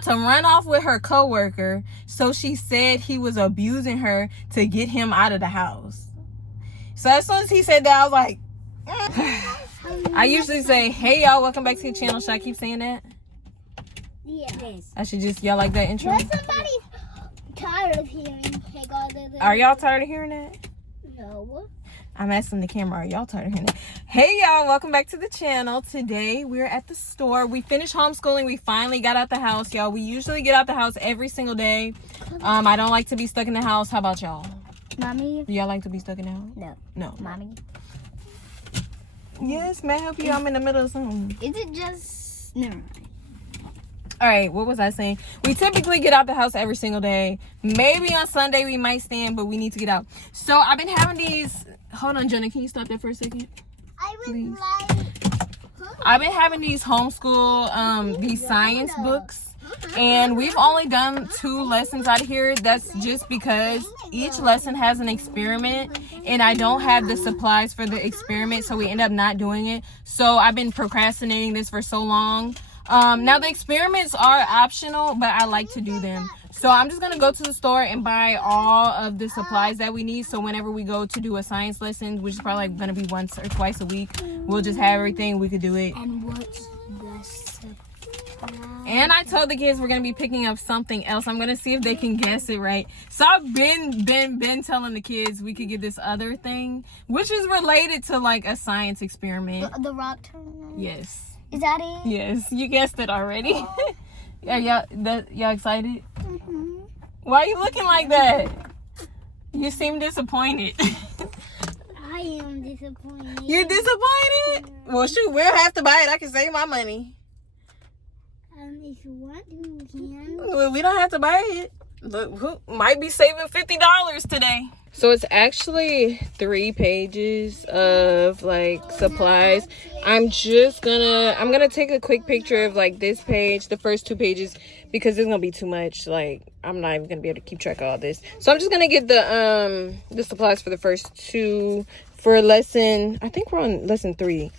tried to run off with her coworker, so she said he was abusing her to get him out of the house. So as soon as he said that, I was like, I usually say, hey y'all, welcome back to the channel. Should I keep saying that? Yes. I should just, y'all like that intro? But somebody's tired of hearing, hey God, Are y'all tired of hearing that? No. I'm asking the camera, are y'all tired of hearing that? Hey y'all, welcome back to the channel. Today we're at the store. We finished homeschooling. We finally got out the house, y'all. We usually get out the house every single day. I don't like to be stuck in the house. How about y'all? Mommy? Do y'all like to be stuck in the house? No. No. Mommy? Yes, may I help you? I'm in the middle of something. Is it just... Never mind. All right, what was I saying? We typically get out the house every single day. Maybe on Sunday we might stand, but we need to get out. So I've been having these... Hold on, Jenna. Can you stop that for a second? I would Please. like... I've been having these homeschool, these science books. And we've only done 2 lessons out of here. That's just because each lesson has an experiment. And I don't have the supplies for the experiment. So we end up not doing it. So I've been procrastinating this for so long. Now the experiments are optional, but I like to do them. So I'm just going to go to the store and buy all of the supplies that we need. So whenever we go to do a science lesson, which is probably going to be once or twice a week, we'll just have everything. We could do it. And what's the supply? And I told the kids we're going to be picking up something else. I'm going to see if they can guess it right. So I've been telling the kids we could get this other thing, which is related to like a science experiment. The rock tournament? Yes. Is that it? Yes, you guessed it already. Yeah, y'all excited? Mm-hmm. Why are you looking like that? You seem disappointed. I am disappointed. You're disappointed? Well, shoot, we'll have to buy it. I can save my money. If you want to, you can. Well, we don't have to buy it. Look, who might be saving $50 today. So it's actually 3 pages of like supplies. I'm gonna take a quick picture of like this page, the first 2 pages, because it's gonna be too much. Like I'm not even gonna be able to keep track of all this. So I'm just gonna get the supplies for the first 2 for lesson. I think we're on lesson 3.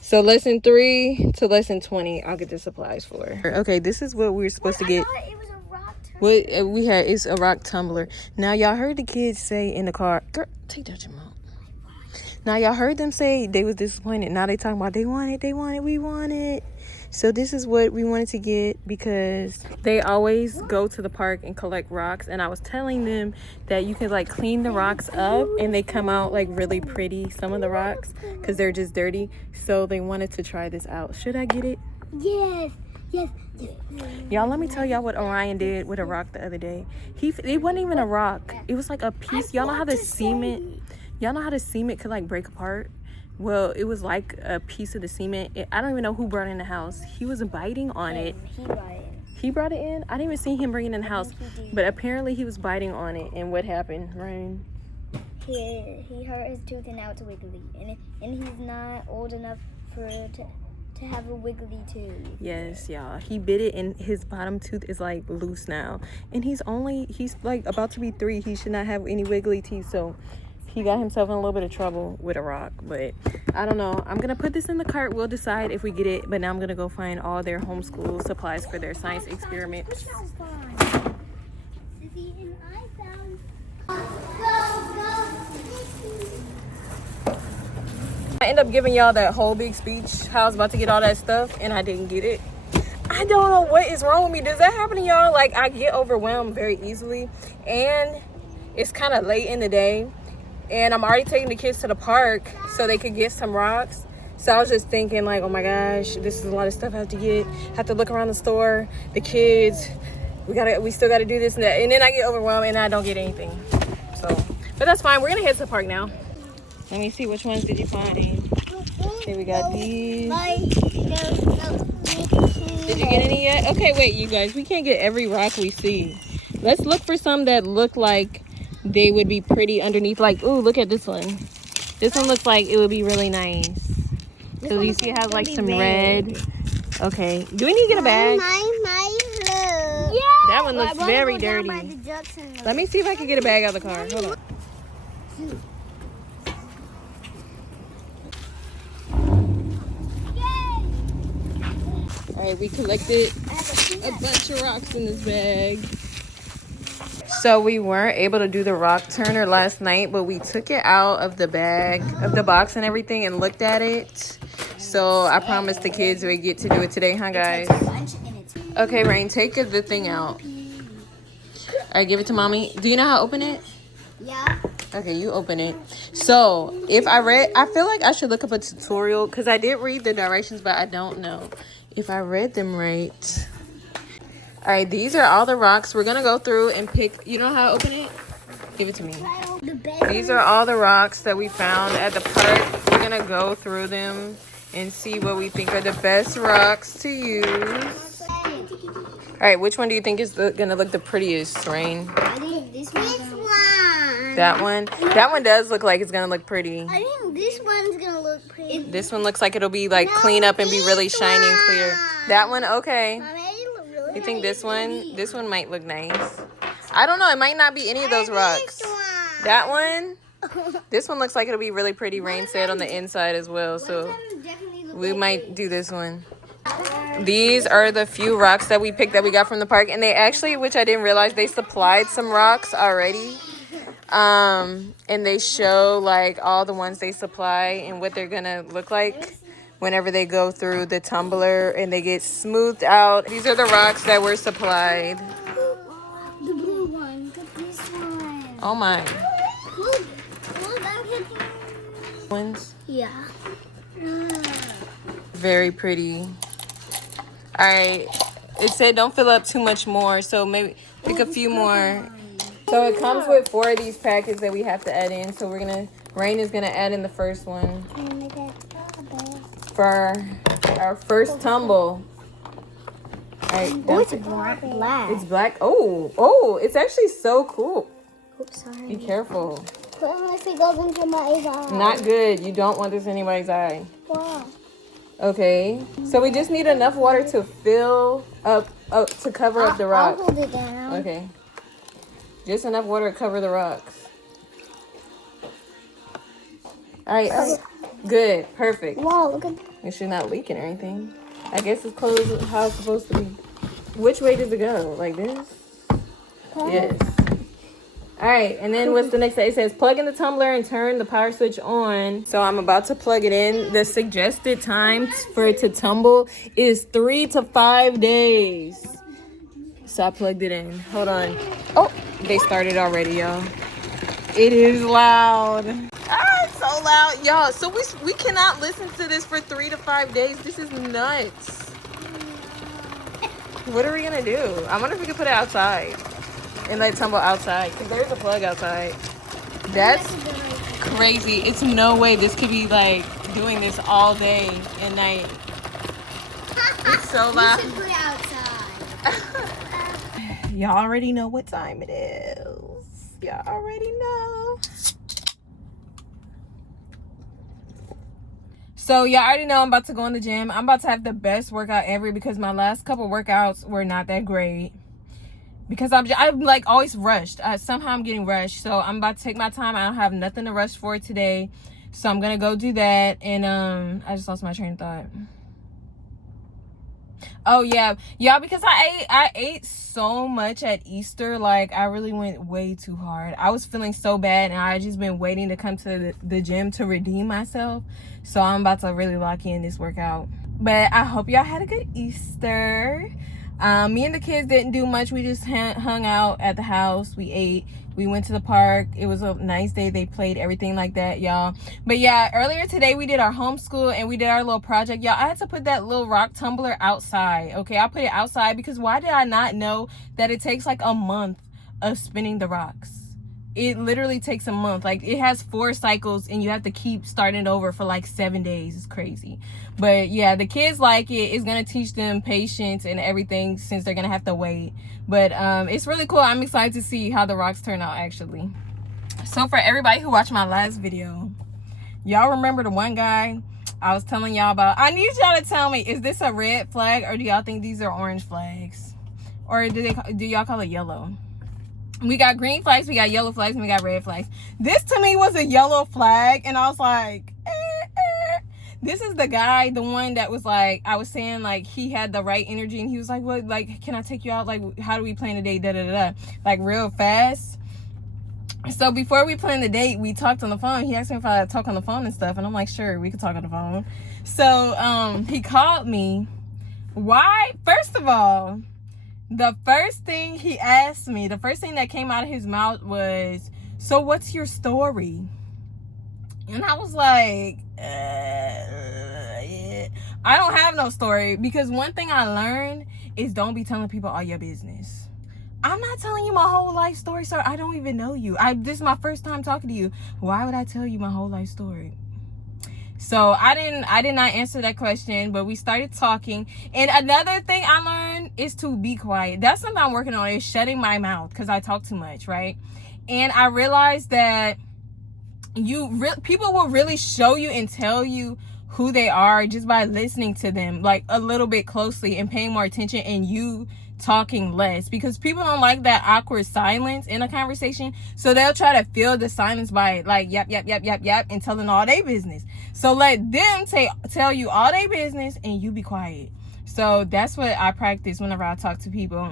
So lesson 3 to lesson 20, I'll get the supplies for. Okay, this is what we were supposed to get. It was a rock tumbler. What we had is a rock tumbler. Now y'all heard the kids say in the car, girl, take that your mouth. Now y'all heard them say they was disappointed. Now they talking about we want it. So this is what we wanted to get because they always go to the park and collect rocks. And I was telling them that you can like clean the rocks up and they come out like really pretty, some of the rocks, because they're just dirty. So they wanted to try this out. Should I get it? Yes. Y'all, let me tell y'all what Orion did with a rock the other day. It wasn't even a rock. It was like a piece. Y'all know how the cement could like break apart? Well, it was like a piece of the cement. I don't even know who brought it in the house. He was biting on it. He brought it in? I didn't even see him bring it in the house. But apparently he was biting on it. And what happened, Ryan? He hurt his tooth and now it's wiggly. And he's not old enough to have a wiggly tooth. Yes, y'all. He bit it and his bottom tooth is like loose now. And he's like about to be 3. He should not have any wiggly teeth. So he got himself in a little bit of trouble with a rock. But I don't know. I'm going to put this in the cart. We'll decide if we get it. But now I'm going to go find all their homeschool supplies for their science experiments. I end up giving y'all that whole big speech how I was about to get all that stuff and I didn't get it. I don't know what is wrong with me. Does that happen to y'all? Like, I get overwhelmed very easily and it's kind of late in the day and I'm already taking the kids to the park so they could get some rocks. So I was just thinking like, oh my gosh, this is a lot of stuff I have to get. Have to look around the store, the kids, we still gotta do this and that. And then I get overwhelmed and I don't get anything. So, but that's fine. We're gonna head to the park now. Let me see, which ones did you find? Okay, we got these. Did you get any yet? Okay, wait, you guys. We can't get every rock we see. Let's look for some that look like they would be pretty underneath. Like, ooh, look at this one. This one looks like it would be really nice. So you see it has like some red. Okay. Do we need to get a bag? Yeah. That one looks very dirty. Let me see if I can get a bag out of the car. Hold on. All right, we collected a bunch of rocks in this bag. So we weren't able to do the rock turner last night, but we took it out of the bag, of the box and everything, and looked at it. So I promised the kids we get to do it today, huh, guys? Okay, Rain, take the thing out. All right, give it to mommy. Do you know how to open it? Yeah. Okay, you open it. So I feel like I should look up a tutorial because I did read the directions, but I don't know if I read them right. All right, these are all the rocks. We're going to go through and pick. You know how to open it? Give it to me. These are all the rocks that we found at the park. We're going to go through them and see what we think are the best rocks to use. All right, which one do you think is going to look the prettiest, Rain? I think this one. That one? That one does look like it's going to look pretty. I think this one's going to look pretty. This one looks like it'll be like clean up and be really shiny and clear. That one? Okay. You think this one? This one might look nice. I don't know. It might not be any of those rocks. That one? This one looks like it'll be really pretty. Rain said on the inside as well. So we might do this one. These are the few rocks that we picked that we got from the park. And they actually, which I didn't realize, they supplied some rocks already. And they show like all the ones they supply and what they're going to look like whenever they go through the tumbler and they get smoothed out. These are the rocks that were supplied. The blue one. Look at this one. Oh my. Look, I'm hitting. Ones? Yeah. Very pretty. All right. It said don't fill up too much more, so maybe pick a few more. So it comes with 4 of these packets that we have to add in. So Rain is gonna add in the first one for our first tumble. All right. Oh, it's black. It's black. Oh, it's actually so cool. Oops, sorry. Be careful. Unless it goes into my eye. Not good. You don't want this in anybody's eye. Wow. Okay. So we just need enough water to fill up, to cover up the rocks. I'll hold it down. Okay. Just enough water to cover the rocks. All right. Good. Perfect. Wow, look at It should not leak or anything. I guess it's closed how it's supposed to be. Which way does it go? Like this? Yes. All right, and then what's the next step? It says plug in the tumbler and turn the power switch on. So I'm about to plug it in. The suggested time for it to tumble is 3 to 5 days. So I plugged it in. Hold on. Oh, they started already, y'all. It is loud. It's so loud, y'all. So we cannot listen to this for 3 to 5 days. This is nuts. What are we gonna do? I wonder if we can put it outside and let it tumble outside, because there's a plug outside. That's crazy. It's no way this could be like doing this all day and night. It's so loud. We should put it outside. Y'all already know what time it is. Y'all already know. So y'all already know I'm about to go in the gym. I'm about to have the best workout ever because my last couple workouts were not that great. Because I'm like always rushed. Somehow I'm getting rushed. So I'm about to take my time. I don't have nothing to rush for today. So I'm going to go do that. And I just lost my train of thought. Oh yeah, y'all, because I ate so much at Easter. Like I really went way too hard. I was feeling so bad and I just been waiting to come to the gym to redeem myself. So I'm about to really lock in this workout. But I hope y'all had a good Easter. Me and the kids didn't do much. We just hung out at the house. We ate. We went to the park. It was a nice day. They played, everything like that, y'all. But yeah, earlier today we did our homeschool and we did our little project. Y'all, I had to put that little rock tumbler outside. Okay, I put it outside because why did I not know that it takes like a month of spinning the rocks? It literally takes a month. Like it has 4 cycles and you have to keep starting over for like 7 days. It's crazy. But yeah, the kids like it. It's gonna teach them patience and everything since they're gonna have to wait. But it's really cool. I'm excited to see how the rocks turn out actually. So for everybody who watched my last video, y'all remember the one guy I was telling y'all about? I need y'all to tell me, is this a red flag or do y'all think these are orange flags? Or do y'all call it yellow? We got green flags, we got yellow flags, and we got red flags. This to me was a yellow flag, and I was like, This is the guy, the one that was like, I was saying like he had the right energy, and he was like, well, like, can I take you out? Like, how do we plan a date? Da da da da. Like real fast. So before we planned the date, we talked on the phone. He asked me if I talk on the phone and stuff, and I'm like, sure, we could talk on the phone. So he called me. Why? First of all, the first thing he asked me, the first thing that came out of his mouth was, so what's your story? And I was like, yeah. I don't have no story, because one thing I learned is don't be telling people all your business. I'm not telling you my whole life story, sir. I don't even know you. This is my first time talking to you. Why would I tell you my whole life story? So I did not answer that question, but we started talking. And another thing I learned is to be quiet. That's something I'm working on, is shutting my mouth, because I talk too much, right? And I realized that people will really show you and tell you who they are just by listening to them like a little bit closely and paying more attention, and you talking less, because people don't like that awkward silence in a conversation. So they'll try to fill the silence by like yap yap yap yap yap and telling all their business. So let them tell you all their business and you be quiet. So that's what I practice whenever I talk to people.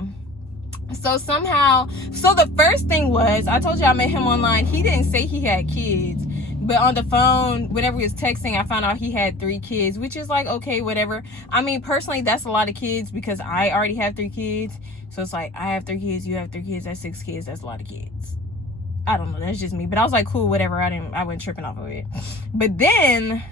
So the first thing was, I told you I met him online. He didn't say he had kids, but on the phone, whenever he was texting, I found out he had 3 kids, which is like, okay, whatever. I mean, personally, that's a lot of kids, because I already have 3 kids. So it's like, I have 3 kids, you have 3 kids, that's 6 kids, that's a lot of kids. I don't know, that's just me. But I was like, cool, whatever. I wasn't tripping off of it. But then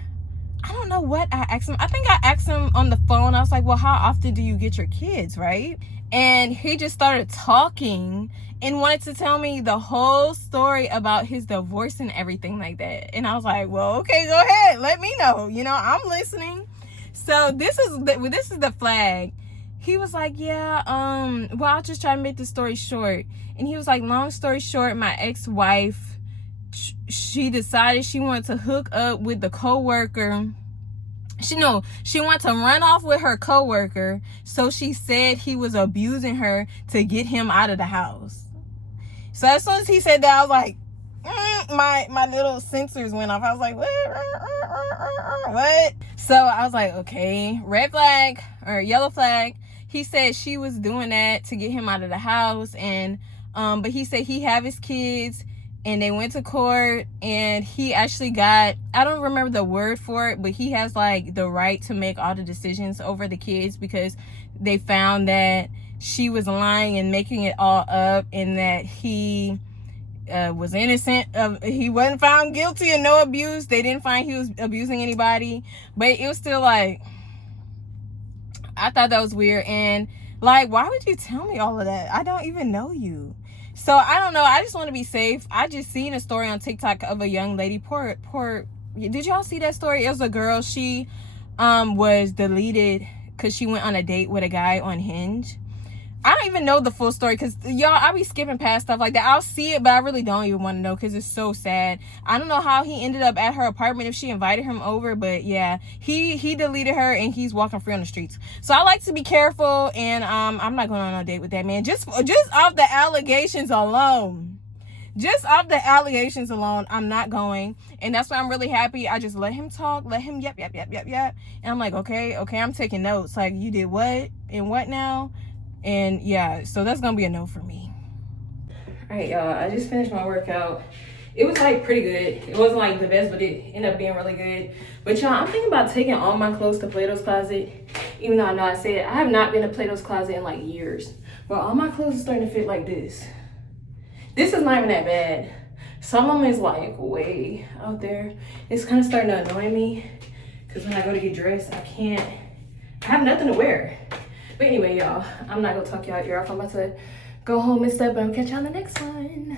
I don't know what I asked him. I think I asked him on the phone. I was like, well, how often do you get your kids, right? And he just started talking and wanted to tell me the whole story about his divorce and everything like that. And I was like, well, okay, go ahead. Let me know. You know, I'm listening. So this is the flag. He was like, yeah, well, I'll just try to make the story short. And he was like, long story short, my ex-wife, she decided she wanted to hook up with the coworker. She wanted to run off with her coworker, so she said he was abusing her to get him out of the house. So as soon as he said that, I was like, my little sensors went off. I was like, what? So I was like, okay, red flag or yellow flag. He said she was doing that to get him out of the house, and but he said he have his kids. And they went to court, and he actually got, I don't remember the word for it, but he has like the right to make all the decisions over the kids, because they found that she was lying and making it all up, and that he was innocent. He wasn't found guilty of no abuse. They didn't find he was abusing anybody, but it was still like, I thought that was weird. And like, why would you tell me all of that? I don't even know you. So I don't know. I just want to be safe. I just seen a story on TikTok of a young lady. Poor. Did y'all see that story? It was a girl. She was deleted because she went on a date with a guy on Hinge. I don't even know the full story, because y'all, I be skipping past stuff like that. I'll see it, but I really don't even want to know, because it's so sad. I don't know how he ended up at her apartment, if she invited him over, but yeah, he deleted her, and he's walking free on the streets. So I like to be careful, and I'm not going on a date with that man. Just off the allegations alone. Just off the allegations alone, I'm not going. And that's why I'm really happy. I just let him talk, let him yap. And I'm like, okay, I'm taking notes. Like, you did what and what now? And yeah, so that's gonna be a no for me. All right, y'all, I just finished my workout. It was like pretty good. It wasn't like the best, but it ended up being really good. But y'all, I'm thinking about taking all my clothes to Plato's Closet. Even though I know I said I have not been to Plato's Closet in like years. But all my clothes are starting to fit like this. This is not even that bad. Some of them is like way out there. It's kind of starting to annoy me, because when I go to get dressed, I have nothing to wear. But anyway, y'all, I'm not gonna talk y'all ear off. I'm about to go home and stuff, but I'll catch y'all on the next one.